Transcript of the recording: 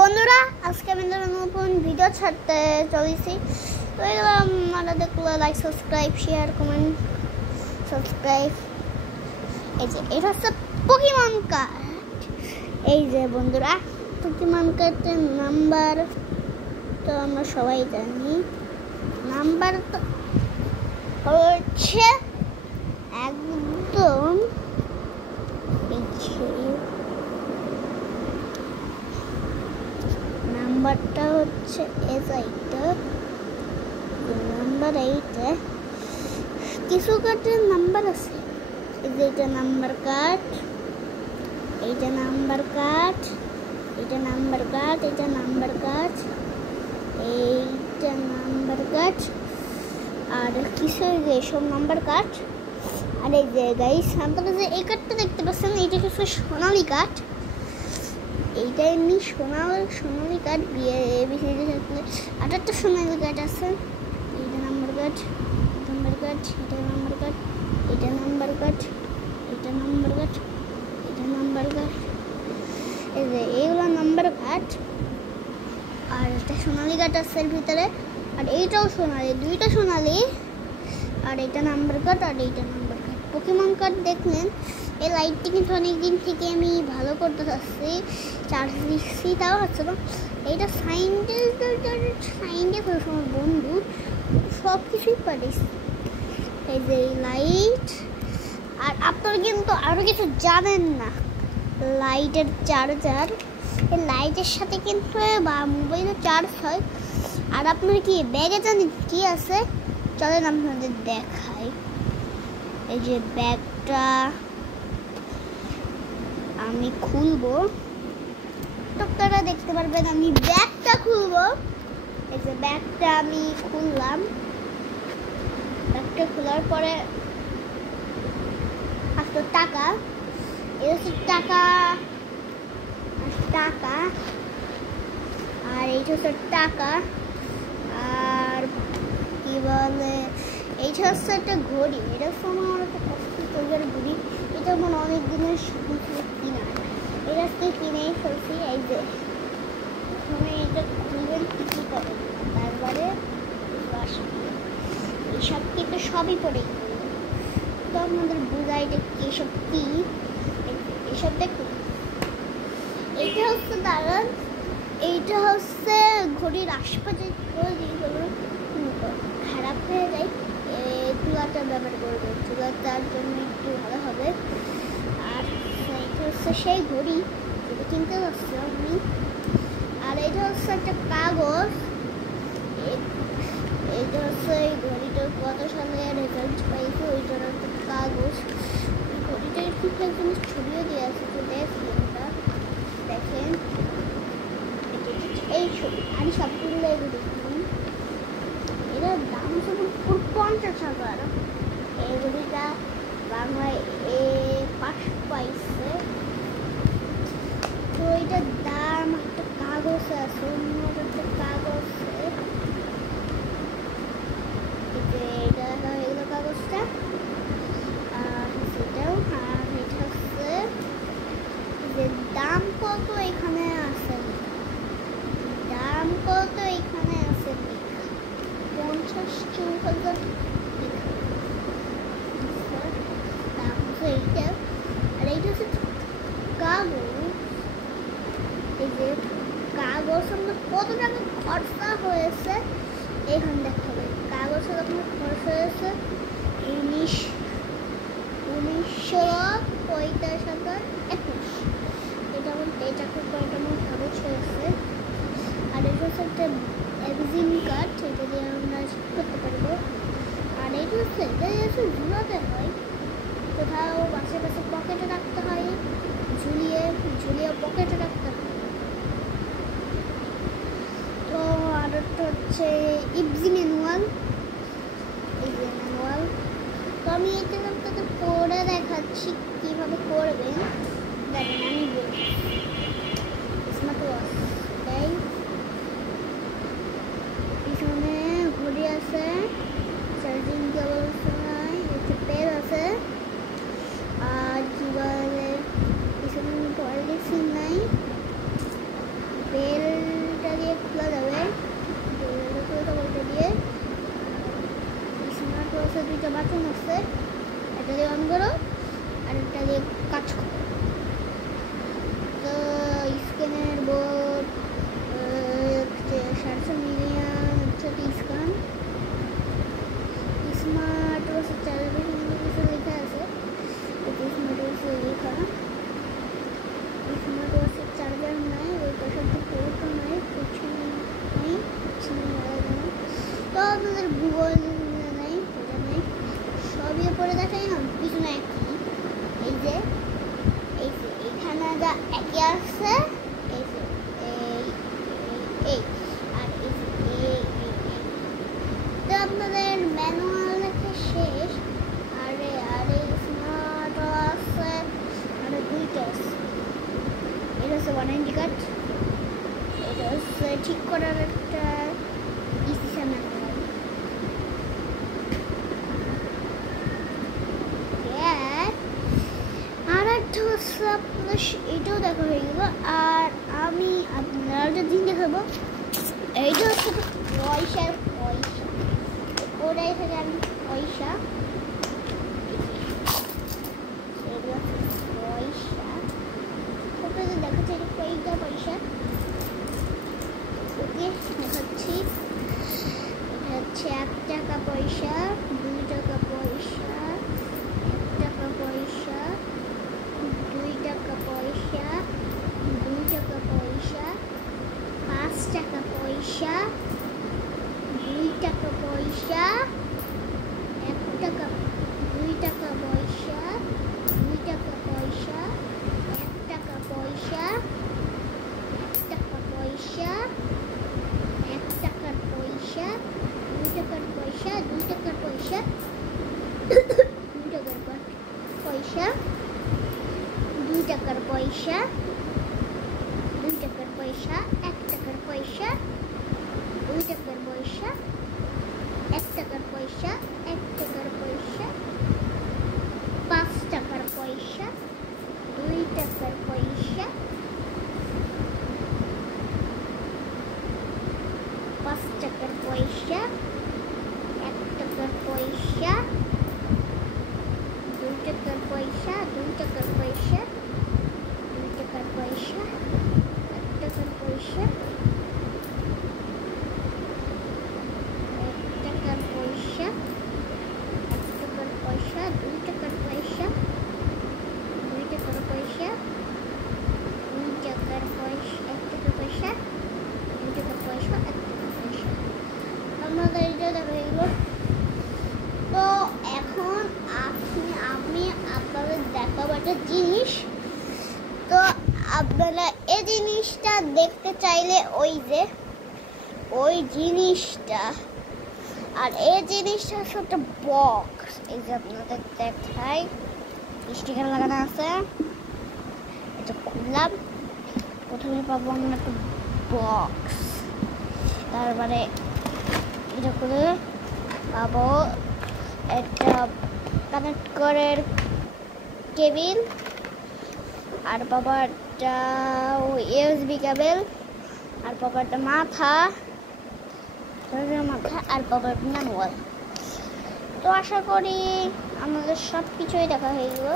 বন্ধুরা, আজকে আমি নতুন ভিডিও ছাড়তে চলেছি। তো এগুলো আপনারা দেখলে like, subscribe, share, comment, subscribe. এই যে এটা হচ্ছে পোকেমন কার্ড। এই যে বন্ধুরা, পোকেমন কার্ডের নাম্বার তো আমরা সবাই জানি। নাম্বার তো হচ্ছে একদম নাম্বারটা হচ্ছে এইটা, নাম্বার 8। কিছু কার্ডের নাম্বার আছে। এই যে এটা নাম্বার কার্ড, এইটা নাম্বার কার্ড, এটা নাম্বার কার্ড, এটা নাম্বার কার্ড, এইটা নাম্বার কার্ড, আর কিছু সব নাম্বার কার্ড। আর এই যে গাইস, আপনারা যে এই কার্ডটা দেখতে পাচ্ছেন, এইটা কিছু সোনালি কার্ড। এইটা এমনি সোনালি কার্ড বিয়ে থাকলে 8টা সোনালি কার্ড আছে। এইটা নাম্বার কার্ড, নাম্বার কার্ড, এটা নাম্বার কার্ড, এটা নাম্বার কার্ড, এটা নাম্বার কার্ড, এটা নাম্বার কার্ড। এই যে এইগুলো নাম্বার কার্ড। আর একটা সোনালি কার্ড আছে এর ভিতরে, আর এইটাও সোনালি, দুইটা সোনালি। আর এটা নাম্বার কার্ড, আর এইটা নাম্বার কার্ড। পোকেমন কার্ড দেখলেন, এই লাইটটি কিন্তু অনেকদিন থেকে আমি ভালো করতে চাচ্ছি, চার্জ দিচ্ছি, তাও হচ্ছে না। এইটা সাইন্টিস্ট আমার বন্ধু, সব কিছুই পারিস। এই যে লাইট, আর আপনারা কিন্তু আরও কিছু জানেন না। লাইটের চার্জার, এই লাইটের সাথে কিন্তু বা মোবাইলে চার্জ হয়। আর আপনারা কি ব্যাগে জানেন কি আছে? চলেন আপনাদের দেখাই। এই যে ব্যাগটা আমি খুলবো, তো আপনারা দেখতে পারবেন আমি ব্যাগটা খুলবো। এই যে ব্যাগটা আমি খুললাম। ব্যাগটা খোলার পরে আসলে টাকা, এটা হচ্ছে টাকা, টাকা, আর এইটা হচ্ছে টাকা। আর কি বলে, এইটা হচ্ছে একটা ঘড়ি। এটা হচ্ছে আমার একটা কষ্টের ঘড়ি। এটা আমার অনেক দিনের কিনা, এটা আজকে কিনেই ফেলছি। এই যে প্রথমে এটা খুলবেন, কিছু করেন, তারপরে এইসব কিন্তু সবই পড়ে তো আপনাদের বোঝাই যে এইসব কি। এইসব দেখুন, এইটা হচ্ছে দাঁড়ান, এইটা হচ্ছে ঘড়ির আশপাশে খারাপ হয়ে যায়, চুলাটা ব্যবহার করবে, চুলাটার জন্য একটু ভালো হবে। আর এইটা হচ্ছে সেই ঘড়ি যেটা কিনতে যাচ্ছি আমি। আর এটা হচ্ছে একটা কাগজ। এইটা হচ্ছে এই ঘড়িটা কত সালে রেজাল্ট পাইছে ওইটার একটা কাগজ। ঘড়িটা ঠিক একদম ছবিও দিয়ে আছে, তো দেখেন ওটা, দেখেন এই ছবি। আর সবগুলো দেখুন, এটার দাম হচ্ছে 50,000। এই ঘড়িটা বাংলায় 5 পাইছে। তো এটার দাম, একটা কাগজ আছে, অন্য একটা কাগজ, এটা এগুলো কাগজটা, আর সেটাও। আর এটা হচ্ছে যে দাম কত এখানে আছে, দাম কত এখানে আছে 50,000 দাম হচ্ছে এইটা। আর এইটা হচ্ছে কাগজ। এই যে কাগজ আমরা কত টাকা খরচা হয়েছে এখানে দেখতে হবে। কাগজের আপনার খরচ হয়েছে 19,50,21। এটা আমার এই চাকরির কয়টা আমার খরচ হয়েছে। আর এটা হচ্ছে একটা এক্সিম কার্ড, এটা দিয়ে আমরা করতে পারবো। আর এটা হচ্ছে ঝুলাতে হয়, কোথাও আশেপাশে পকেটে রাখতে হয়, ঝুলিয়ে পকেটে রাখতে হয়। তো আর একটা হচ্ছে ইপজি ম্যানুয়াল। এই যে ম্যানুয়াল, তো আমি এটা আপনাদের পড়ে দেখাচ্ছি কীভাবে করবেন। দেখেন আমি বলি, স্মার্ট ওয়াচ, তাই পিছনে ঘড়ি আছে, চার্জিং কেবল নাই, একটা পেন আছে, আর কি বলে পিছনে পলিসি নাই, বেল দুটো বাটন আছে, এটা দিয়ে অন করো আর এটা দিয়ে কাজ করো। তো স্ক্যানের বোর্ড 750 মিলিয়ন হচ্ছে স্ক্যান স্মার্ট ওয়াচ চার্জার কিছু লেখা আছে, স্মার্ট ওয়াচ লেখা স্মার্ট ওয়াচের চার্জার নাই, ওই পাশে পোর্টও নাই, কিছু নেই কিছু নেই। তো আপনাদের গুগল নেই, এটা নেই, সবই পরে দেখাই না পিছনে একই। এই যে এখানে যা একই আছে, এই যে এই আর এই তো আপনাদের ম্যানুয়াল লেখা শেষ। আরে স্মার্ট আছে, আরে দুইটা আছে। এটা হচ্ছে ওয়ারেন্টি কার্ড, এটা হচ্ছে ঠিক করার একটা ডিসিশন আছে। আর একটা হচ্ছে আপনাদের এটাও দেখা হয়ে গেল। আর আমি আপনারা একটা জিনিস দেখাবো, এইটা হচ্ছে পয়সা ওটাই থেকে আমি পয়সা ওটা দেখাচ্ছে কয়টা পয়সা, ওকে দেখাচ্ছি। এটা হচ্ছে 1 টাকা পয়সা, 2 টাকা পয়সা, 1 টাকা পয়সা, 2 টাকা পয়সা, 2 টাকা পয়সা, 5 টাকা পয়সা, 2 টাকা পয়সা, 1 টাকা, 2 টাকা পয়সা, 2 টাকা পয়সা, 1 টাকা পয়সা, 1 টাকা পয়সা, 1 টাকার পয়সা, 2 টাকার পয়সা, 2 টাকার পয়সা, 2 টাকার পয়সা, 2 টাকার পয়সা, 2 টাকার পয়সা, 1 টাকার পয়সা, 2 টাকার পয়সা, 1 টাকার পয়সা, 1 টাকার পয়সা, 5 টাকার পয়সা, 2 টাকার পয়সা, 5 টাকার পয়সা, 1 টাকার পয়সা, 2 টাকার পয়সা, 2 টাকার পয়সা, 2 টাকার পয়সা, 1 টাকার পয়সা, 1 টাকার পয়সা, 1 টাকার পয়সা, 2 টাকার পয়সা, 2 টাকার পয়সা, 2 টাকার পয়সা, 1 টাকার পয়সা, 2 টাকার পয়সা, 1 টাকার পয়সা। আমাদের এটা দেখা গেল। তো এখন আমি আপনাদের দেখাবো একটা জিনিস। তো আপনারা এই জিনিসটা দেখতে চাইলে ওই জিনিসটা, আর এই জিনিসটা হচ্ছে একটা বক্স। এই যে আপনাদের দেখাই, স্টিকার লাগানো আছে। এটা খুললাম, প্রথমে পাবো আমরা একটা বক্স, তারপরে এটা করে পাবো একটা কানেক্ট করার কেবিল, আর পাবো একটা ইউএসবি কেবল, আর পাবো একটা মাথা, আর পাবো ম্যানুয়াল। তো আশা করি আমাদের সব কিছুই দেখা হয়ে গেল।